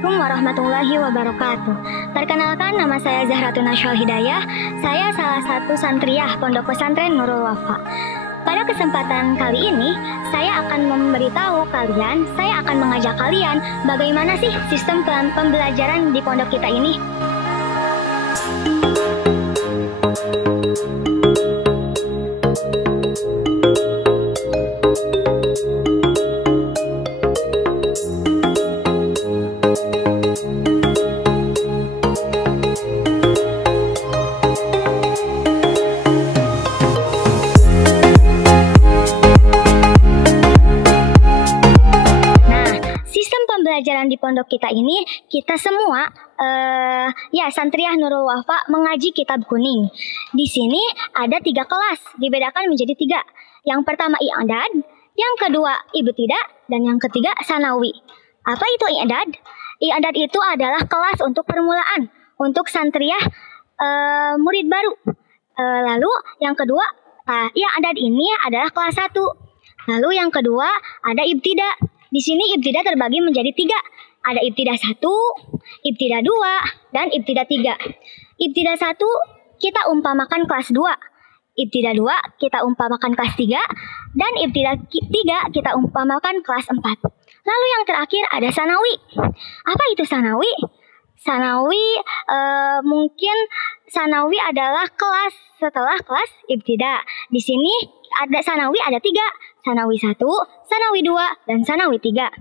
Assalamualaikum warahmatullahi wabarakatuh. Perkenalkan, nama saya Zahratun Nasyal Hidayah. Saya salah satu santriah Pondok Pesantren Nurul Wafa. Pada kesempatan kali ini, saya akan mengajak kalian bagaimana sih sistem pembelajaran di pondok kita ini. Pembelajaran di pondok kita ini, kita semua santriah Nurul Wafa mengaji kitab kuning. Di sini ada 3 kelas, dibedakan menjadi 3. Yang pertama i'dad, yang kedua ibtidah, dan yang ketiga sanawi. Apa itu i'dad? I'dad itu adalah kelas untuk permulaan, untuk santriah murid baru. Lalu yang kedua, i'dad ini adalah kelas 1. Lalu yang kedua ada ibtidah. Di sini ibtidah terbagi menjadi 3. Ada ibtidah 1, ibtidah 2, dan ibtidah 3. Ibtidah 1 kita umpamakan kelas 2. Ibtidah 2 kita umpamakan kelas 3. Dan ibtidah 3 kita umpamakan kelas 4. Lalu yang terakhir ada sanawi. Apa itu sanawi? Sanawi mungkin sanawi adalah kelas setelah kelas ibtidah. Di sini ada sanawi ada 3. Sanawi 1, sanawi 2, dan sanawi 3.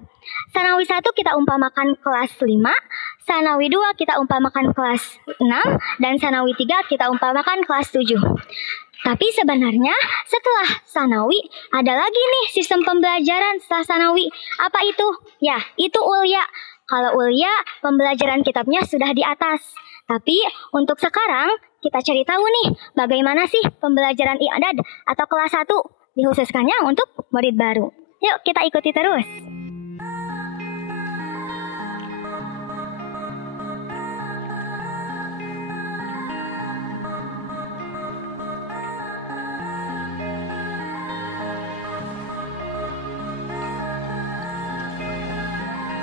Sanawi 1 kita umpamakan kelas 5, sanawi 2 kita umpamakan kelas 6, dan sanawi 3 kita umpamakan kelas 7. Tapi sebenarnya setelah sanawi ada lagi nih sistem pembelajaran setelah sanawi. Apa itu? Ya, itu ulya. Kalau ulya, pembelajaran kitabnya sudah di atas. Tapi untuk sekarang kita cari tahu nih bagaimana sih pembelajaran i'dad atau kelas 1 dikhususkannya untuk murid baru. Yuk kita ikuti terus.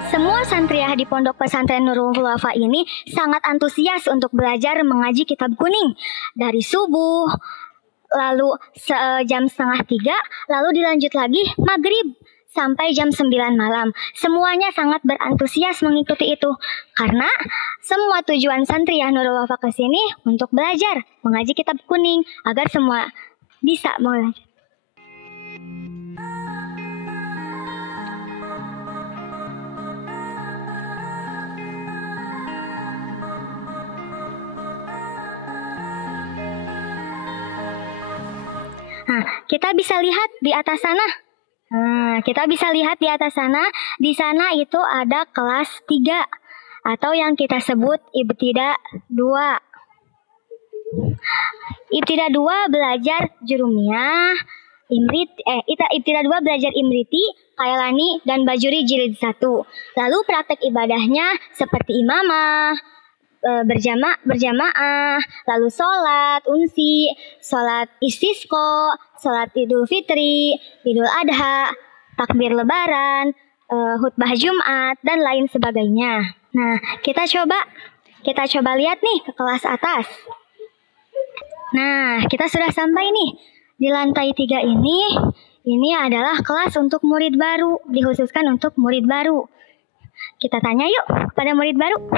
Semua santriah di Pondok Pesantren Nurul Wafa ini sangat antusias untuk belajar mengaji kitab kuning. Dari subuh, lalu jam 2:30, lalu dilanjut lagi maghrib sampai jam 9 malam. Semuanya sangat berantusias mengikuti itu. Karena semua tujuan santriah Nurul Wafa ke sini untuk belajar mengaji kitab kuning agar semua bisa belajar. Nah, kita bisa lihat di atas sana. Di sana itu ada kelas 3 atau yang kita sebut ibtidah 2. Ibtidah 2 belajar jurumiyah, ibtidah 2 belajar imriti, kailani, dan bajuri jilid 1. Lalu praktek ibadahnya seperti imamah, berjamaah, lalu sholat unsi, sholat istisqa, sholat idul fitri, idul adha, takbir lebaran, khutbah Jumat, dan lain sebagainya. Nah, kita coba lihat nih ke kelas atas. Nah, kita sudah sampai nih di lantai 3 ini. Ini adalah kelas untuk murid baru, dikhususkan untuk murid baru. Kita tanya yuk pada murid baru.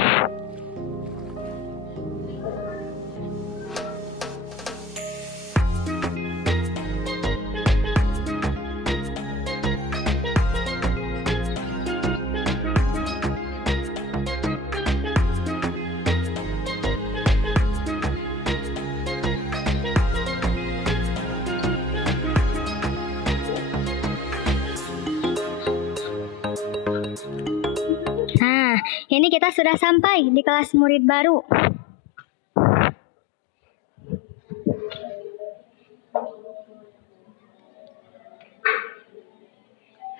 Ini kita sudah sampai di kelas murid baru.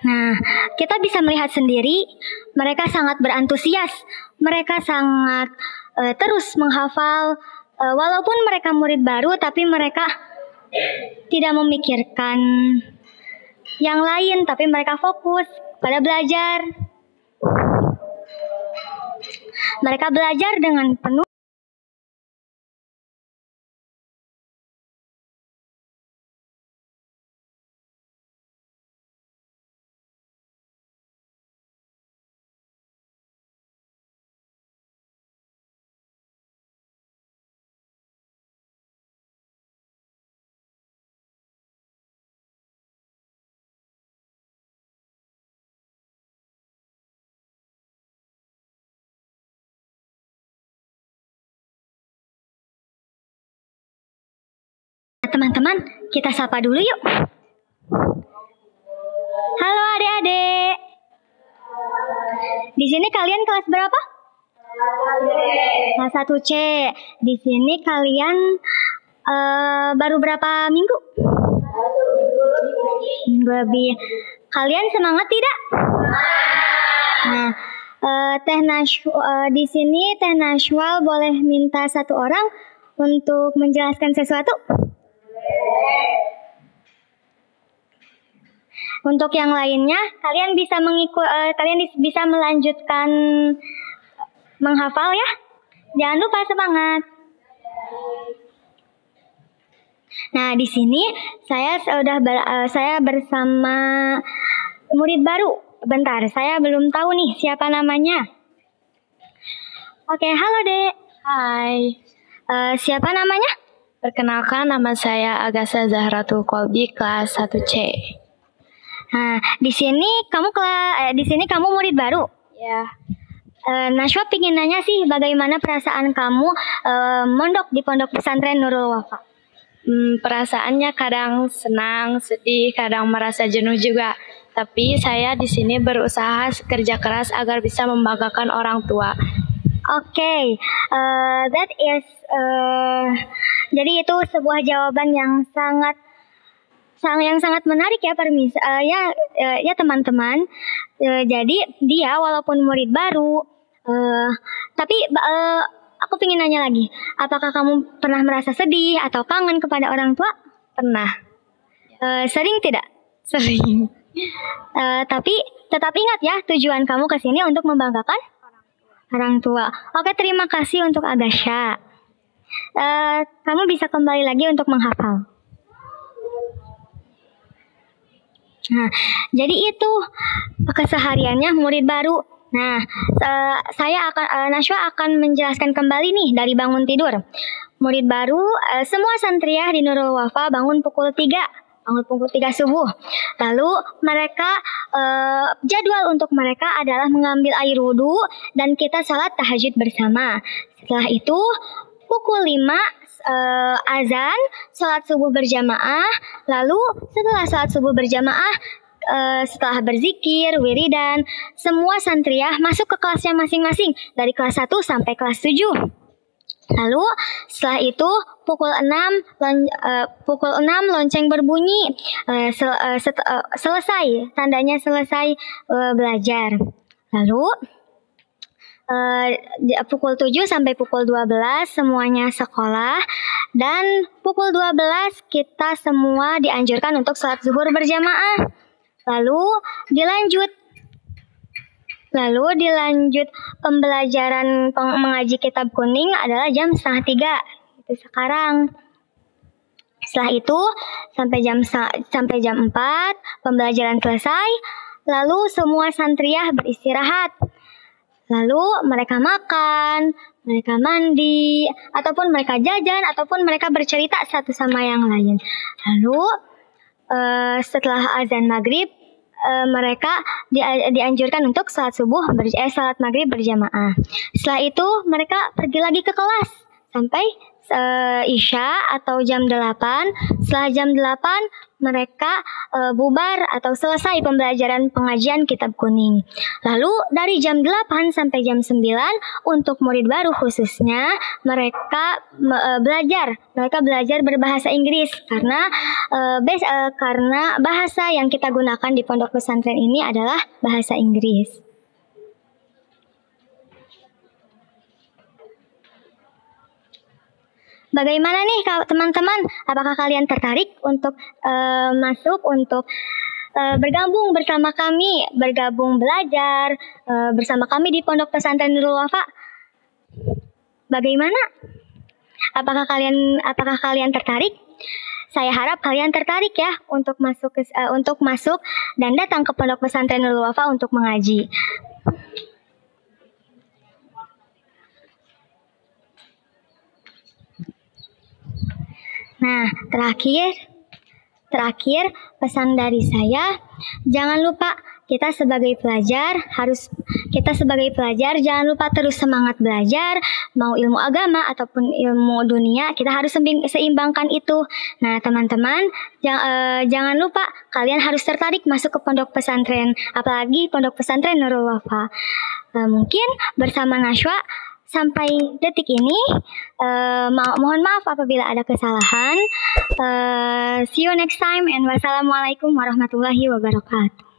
Nah, kita bisa melihat sendiri, mereka sangat berantusias. Mereka sangat terus menghafal. Walaupun mereka murid baru, tapi mereka tidak memikirkan yang lain, tapi mereka fokus pada belajar. Mereka belajar dengan penuh teman-teman, kita sapa dulu yuk. Halo adik-adik. Di sini kalian kelas berapa? Kelas 1C. Di sini kalian baru berapa minggu? Minggu lebih. Kalian semangat tidak? Nah, di sini Teh Nashwal boleh minta satu orang untuk menjelaskan sesuatu? Untuk yang lainnya, kalian bisa melanjutkan menghafal ya. Jangan lupa semangat. Nah, di sini saya bersama murid baru. Bentar, saya belum tahu nih siapa namanya. Oke, halo Dek. Hai. Siapa namanya? Perkenalkan, nama saya Agasa Zahratul Kolbi, kelas 1C. Nah, di sini kamu murid baru. Ya. Nashwa pingin nanya sih, bagaimana perasaan kamu mondok di Pondok Pesantren Nurul Wafa? Perasaannya kadang senang, sedih, kadang merasa jenuh juga. Tapi saya di sini berusaha kerja keras agar bisa membanggakan orang tua. Oke, jadi itu sebuah jawaban yang sangat menarik ya, ya teman-teman. Jadi dia walaupun murid baru, tapi aku ingin nanya lagi, apakah kamu pernah merasa sedih atau kangen kepada orang tua? Pernah. Sering tidak? Sering. Tapi tetap ingat ya, tujuan kamu ke sini untuk membanggakan orang tua. Oke, terima kasih untuk Agasha. Kamu bisa kembali lagi untuk menghafal. Nah, jadi itu kesehariannya murid baru. Nah, Nashwa akan menjelaskan kembali nih dari bangun tidur. Murid baru, semua santriah di Nurul Wafa bangun pukul 3 subuh. Lalu mereka jadwal untuk mereka adalah mengambil air wudhu dan kita salat tahajud bersama. Setelah itu pukul 5 azan, salat subuh berjamaah. Lalu setelah salat subuh berjamaah, setelah berzikir, wiridan, semua santriah masuk ke kelasnya masing-masing dari kelas 1 sampai kelas 7. Lalu setelah itu pukul 6 lonceng berbunyi, selesai, tandanya selesai belajar. Lalu pukul 7 sampai pukul 12 semuanya sekolah, dan pukul 12 kita semua dianjurkan untuk sholat zuhur berjamaah. Lalu dilanjut pembelajaran mengaji kitab kuning adalah jam 2:30 itu sekarang. Setelah itu sampai jam 4 pembelajaran selesai. Lalu semua santriah beristirahat. Lalu mereka makan, mereka mandi, ataupun mereka jajan, ataupun mereka bercerita satu sama yang lain. Lalu setelah azan maghrib, mereka dianjurkan untuk salat maghrib berjamaah. Setelah itu mereka pergi lagi ke kelas sampai Isya atau jam 8. Setelah jam 8 mereka bubar atau selesai pembelajaran pengajian kitab kuning. Lalu dari jam 8 sampai jam 9 untuk murid baru khususnya mereka belajar berbahasa Inggris karena bahasa yang kita gunakan di pondok pesantren ini adalah bahasa Inggris. Bagaimana nih teman-teman? Apakah kalian tertarik untuk bergabung bersama kami, bergabung belajar bersama kami di Pondok Pesantren Nurul Wafa? Bagaimana? Apakah kalian tertarik? Saya harap kalian tertarik ya untuk masuk dan datang ke Pondok Pesantren Nurul Wafa untuk mengaji. Nah, terakhir pesan dari saya, jangan lupa kita sebagai pelajar jangan lupa terus semangat belajar, mau ilmu agama ataupun ilmu dunia, kita harus seimbangkan itu. Nah, teman-teman, jangan lupa kalian harus tertarik masuk ke pondok pesantren, apalagi Pondok Pesantren Nurul Wafa. Mungkin bersama Nashwa sampai detik ini, mohon maaf apabila ada kesalahan. See you next time and wassalamualaikum warahmatullahi wabarakatuh.